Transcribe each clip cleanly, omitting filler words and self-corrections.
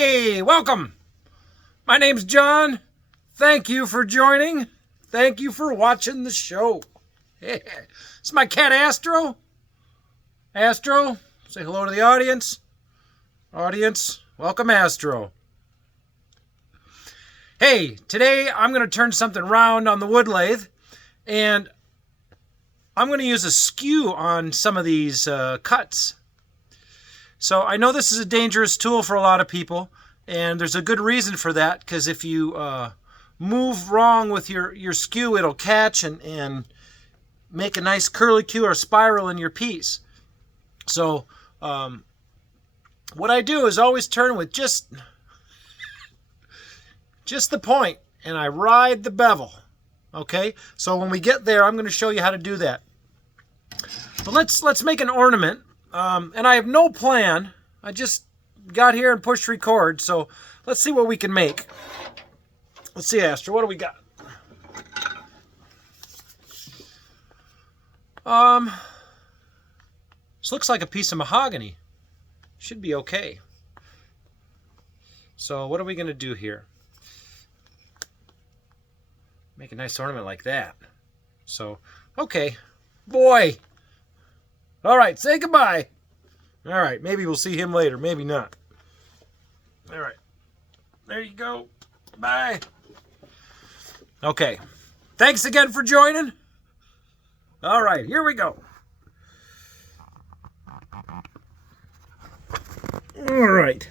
Hey, welcome. My name's John. Thank you for joining. Thank you for watching the show. Yeah. It's my cat Astro. Astro, say hello to the audience. Audience, welcome Astro. Hey, today I'm going to turn something round on the wood lathe, and I'm going to use a skew on some of these cuts. So I know this is a dangerous tool for a lot of people, and there's a good reason for that, because if you move wrong with your skew, it'll catch and make a nice curlicue or spiral in your piece. So what I do is always turn with just the point, and I ride the bevel. Okay, so when we get there, I'm going to show you how to do that. So let's make an ornament, and I have no plan. I just got here and pushed record, so let's see what we can make. Let's see, Astro, what do we got? This looks like a piece of mahogany. Should be okay. So what are we going to do here? Make a nice ornament like that. So, okay. Boy! Alright, say goodbye. Alright, maybe we'll see him later. Maybe not. Alright. There you go. Bye. Okay. Thanks again for joining. Alright, here we go. Alright.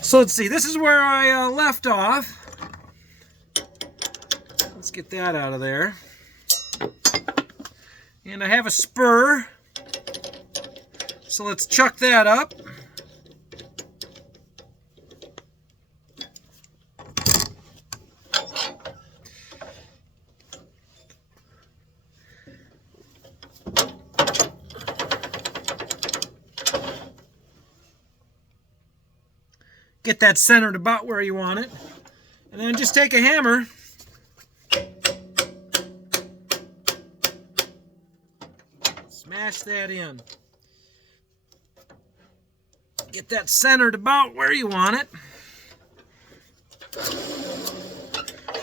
So let's see. This is where I left off. Let's get that out of there. And I have a spur. So let's chuck that up. Get that centered about where you want it. And then just take a hammer. Smash that in. Get that centered about where you want it.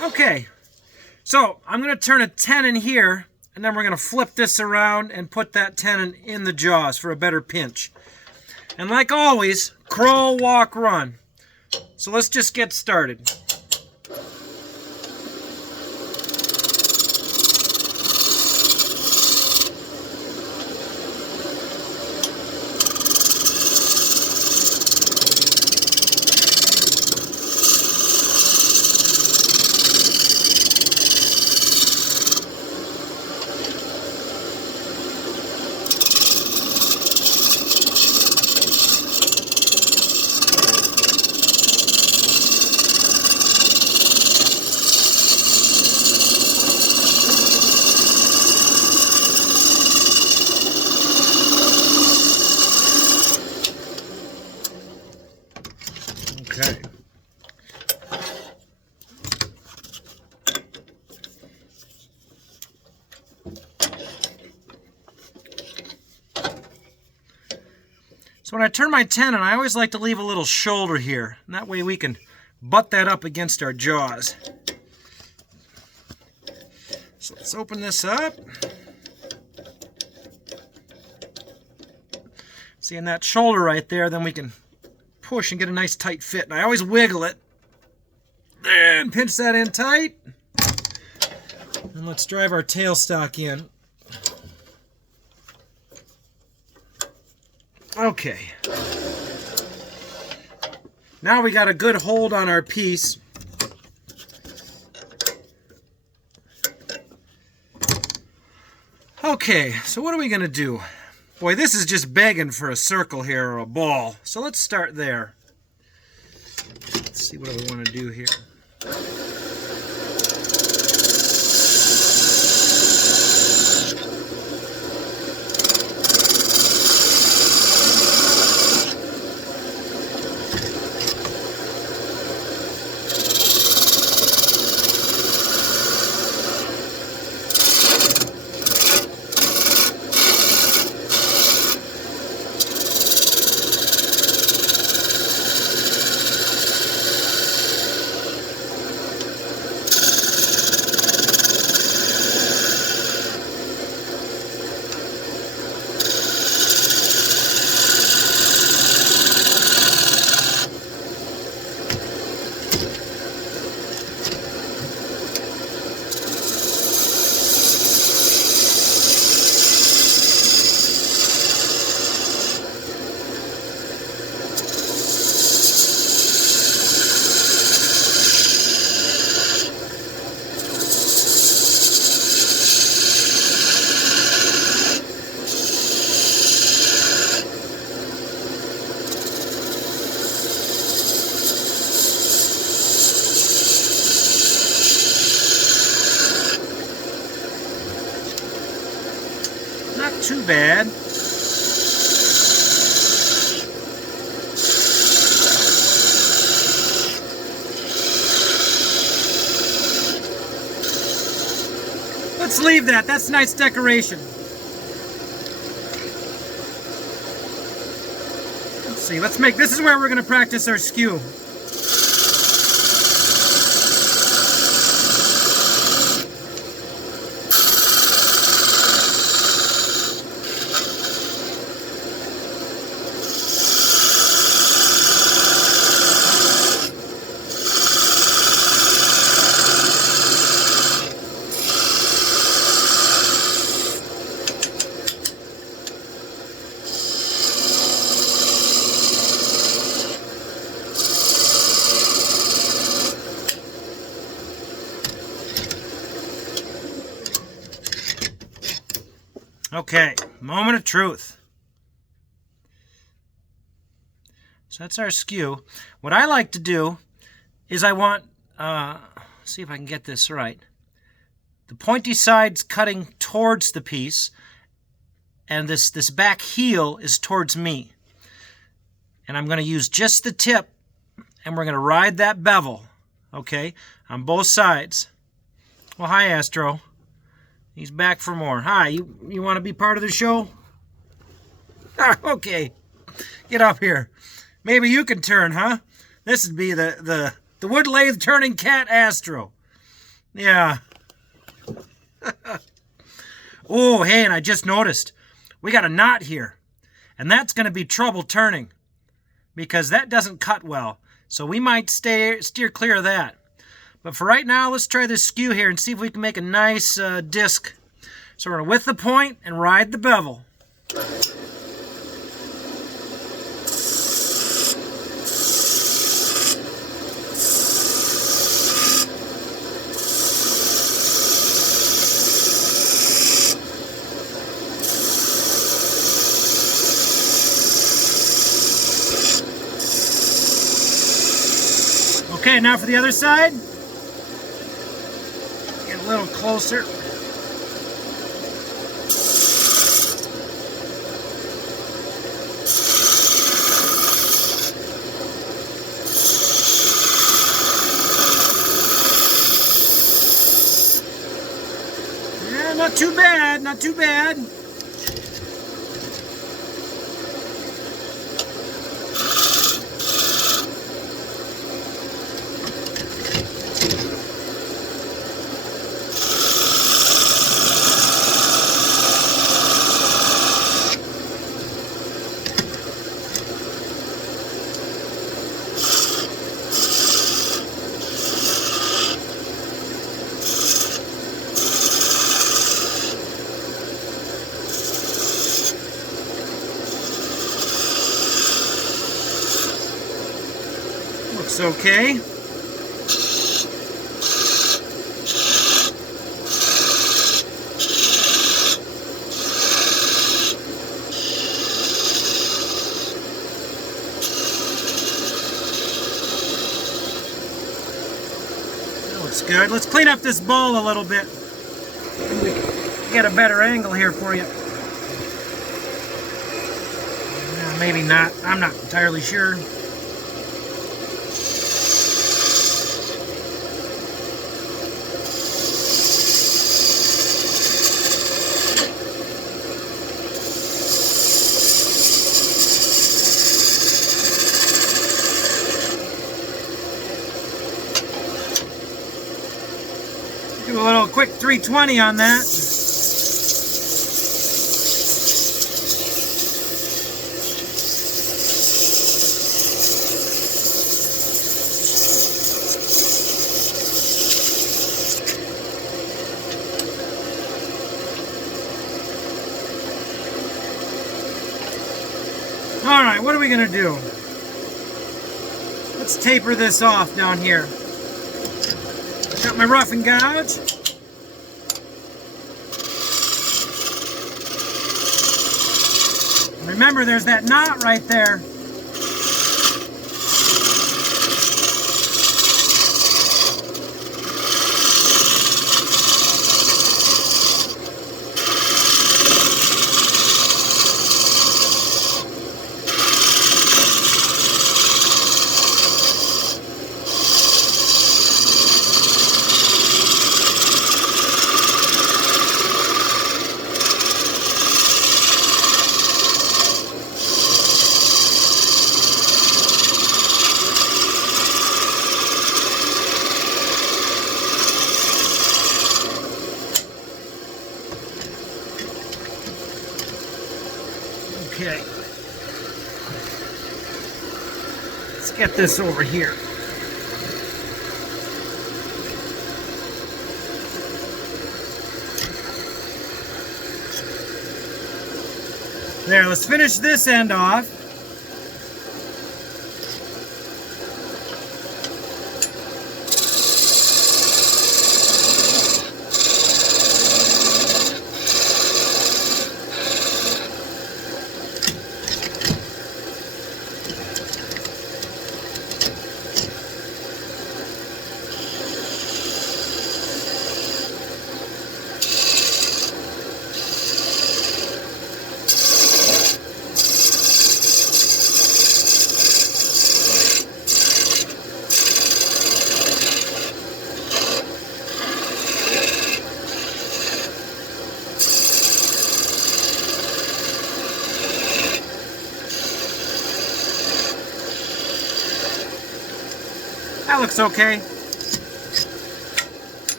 Okay. So I'm going to turn a tenon here, and then we're going to flip this around and put that tenon in the jaws for a better pinch. And like always, crawl, walk, run. So let's just get started. Okay. So when I turn my tenon, I always like to leave a little shoulder here, and that way we can butt that up against our jaws. So let's open this up. Seeing that shoulder right there, then we can push and get a nice tight fit. And I always wiggle it and pinch that in tight. And let's drive our tailstock in. Okay. Now we got a good hold on our piece. Okay, so what are we going to do? Boy, this is just begging for a circle here or a ball. So let's start there. Let's see what we want to do here. too bad. Let's leave that. That's nice decoration. Let's see. Let's make, this is where we're going to practice our skew. Okay, moment of truth. So that's our skew. What I like to do is I want, see if I can get this right. The pointy side's cutting towards the piece, and this back heel is towards me. And I'm going to use just the tip, and we're going to ride that bevel, okay, on both sides. Well, hi, Astro. He's back for more. Hi, you want to be part of the show? Ah, okay, get up here. Maybe you can turn, huh? This would be the wood lathe turning cat Astro. Yeah. Oh, hey, and I just noticed we got a knot here, and that's going to be trouble turning because that doesn't cut well. So we might steer clear of that. But for right now, let's try this skew here and see if we can make a nice disc. So we're going to width the point and ride the bevel. Okay, now for the other side. Get a little closer. Yeah, not too bad, not too bad. Looks okay. That looks good. Let's clean up this bowl a little bit. Get a better angle here for you. Maybe not. I'm not entirely sure. Do a little quick 320 on that. All right, what are we gonna do? Let's taper this off down here. Got my rough and gouge. Remember, there's that knot right there. Let's get this over here. There, let's finish this end off. That looks okay.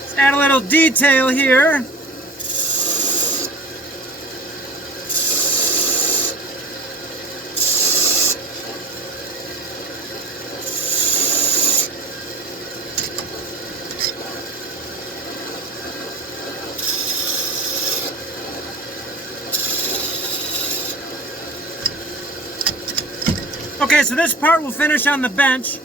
Let's add a little detail here. Okay, so this part will finish on the bench.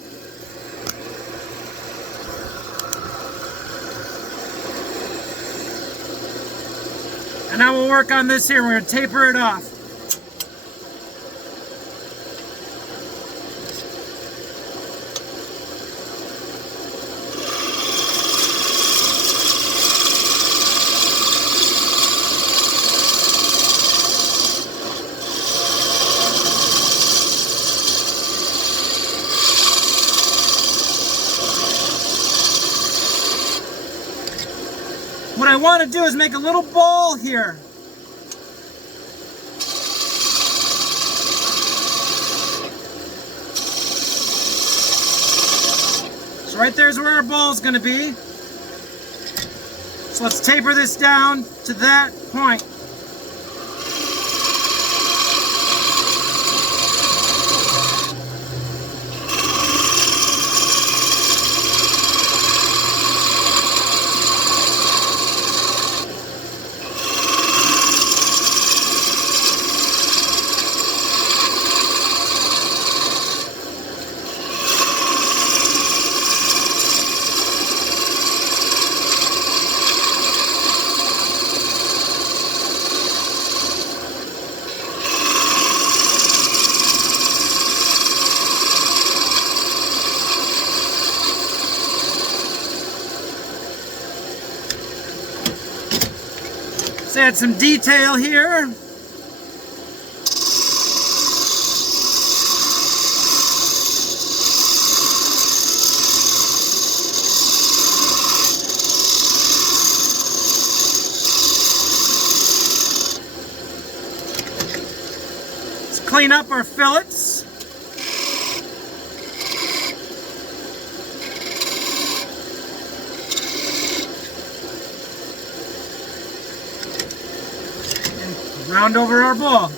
And now we'll work on this here. We're going to taper it off. What I want to do is make a little ball here. So right there's where our ball is going to be. So let's taper this down to that point. Let's add some detail here. Let's clean up our fillets. Round over our ball.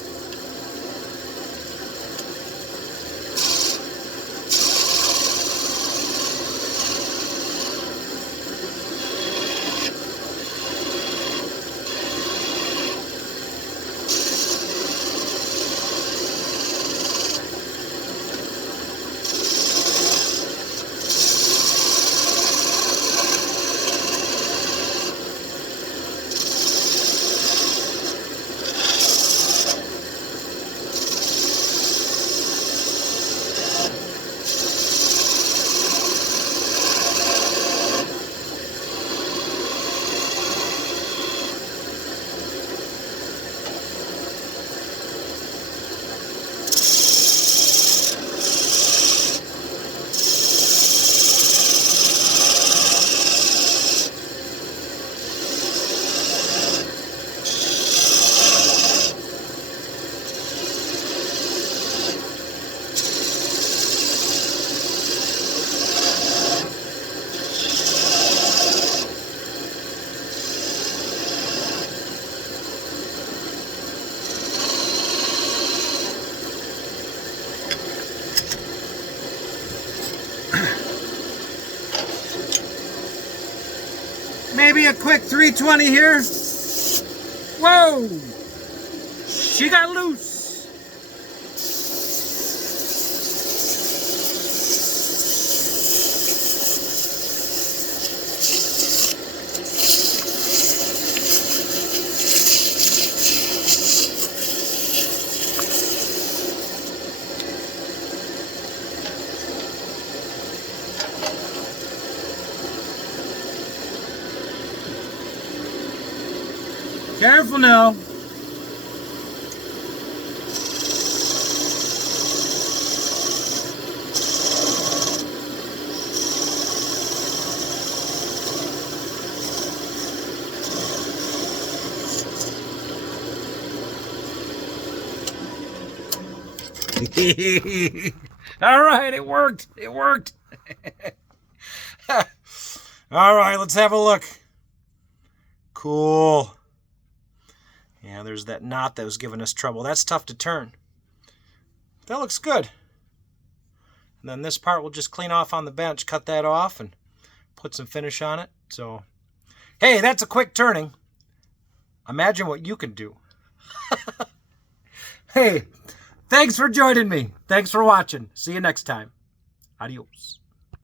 Maybe a quick 320 here. Whoa! She got loose. Careful now. All right, it worked. It worked. All right, let's have a look. Cool. Yeah, there's that knot that was giving us trouble. That's tough to turn. That looks good. And then this part we'll just clean off on the bench, cut that off, and put some finish on it. So, hey, that's a quick turning. Imagine what you can do. Hey, thanks for joining me. Thanks for watching. See you next time. Adios.